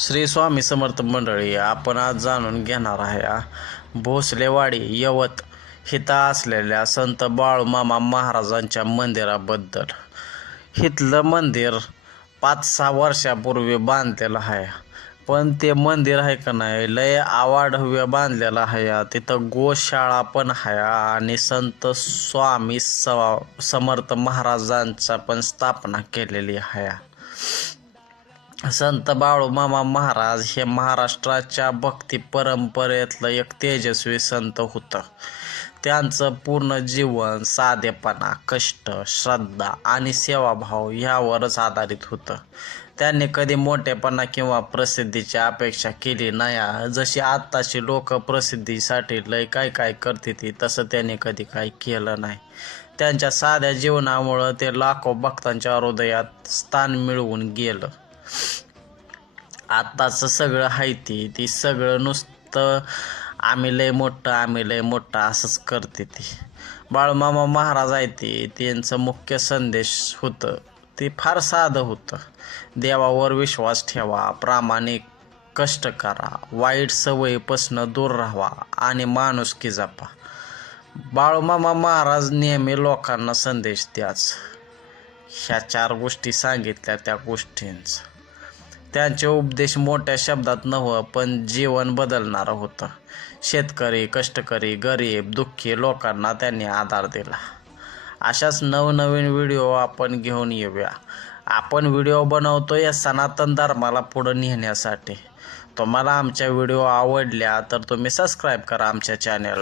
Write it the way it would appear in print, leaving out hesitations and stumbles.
श्री स्वामी समर्थ मंडळी, आपण आज जाणून घेणार आहे भोसलेवाडी यवत हिता असलेल्या संत बाळूमामा महाराजांच्या मंदिराबद्दल. हितलं मंदिर 5-6 वर्षापूर्वी बांधलेलं आहे, पण ते मंदिर आहे का नाही लय आवाढव्य बांधलेलं आहे. तिथं गोशाळा पण आहे आणि संत स्वामी समर्थ महाराजांचा पण स्थापना केलेली आहे. संत बाळूमामा महाराज हे महाराष्ट्राच्या भक्ती परंपरेतलं एक तेजस्वी संत होतं. त्यांचं पूर्ण जीवन साधेपणा, कष्ट, श्रद्धा आणि सेवाभाव यावरच आधारित होतं. त्यांनी कधी मोठेपणा किंवा प्रसिद्धीची अपेक्षा केली नाही. जशी आत्ताची लोक प्रसिद्धीसाठी लय काय करते तसं त्यांनी कधी काही केलं नाही. त्यांच्या साध्या जीवनामुळं ते लाखो भक्तांच्या हृदयात स्थान मिळवून गेलं. आत्ताचं सगळं आहे ती सगळं नुसतं आम्ही लय मोठं असंच करते ती. बाळूमामा महाराज आहे त्यांचं मुख्य संदेश होतं ते फार साधं होतं. देवावर विश्वास ठेवा, प्रामाणिक कष्ट करा, वाईट सवयीपासून दूर राहावा आणि माणुसकी जपा. बाळूमामा महाराज नेहमी लोकांना संदेश द्याच. ह्या 4 गोष्टी सांगितल्या त्या गोष्टींच. त्यांचे उपदेश मोठ्या शब्दात नव्हतं, पण जीवन बदलणारं होतं. शेतकरी, कष्टकरी, गरीब, दुःखी लोकांना त्यांनी आधार दिला. अशाच नवनवीन व्हिडिओ आपण घेऊन येऊया. आपण व्हिडिओ बनवतोय सनातन धर्माला पुढं नेण्यासाठी. तुम्हाला आमच्या व्हिडिओ आवडल्या तर तुम्ही सबस्क्राईब करा आमच्या चॅनल.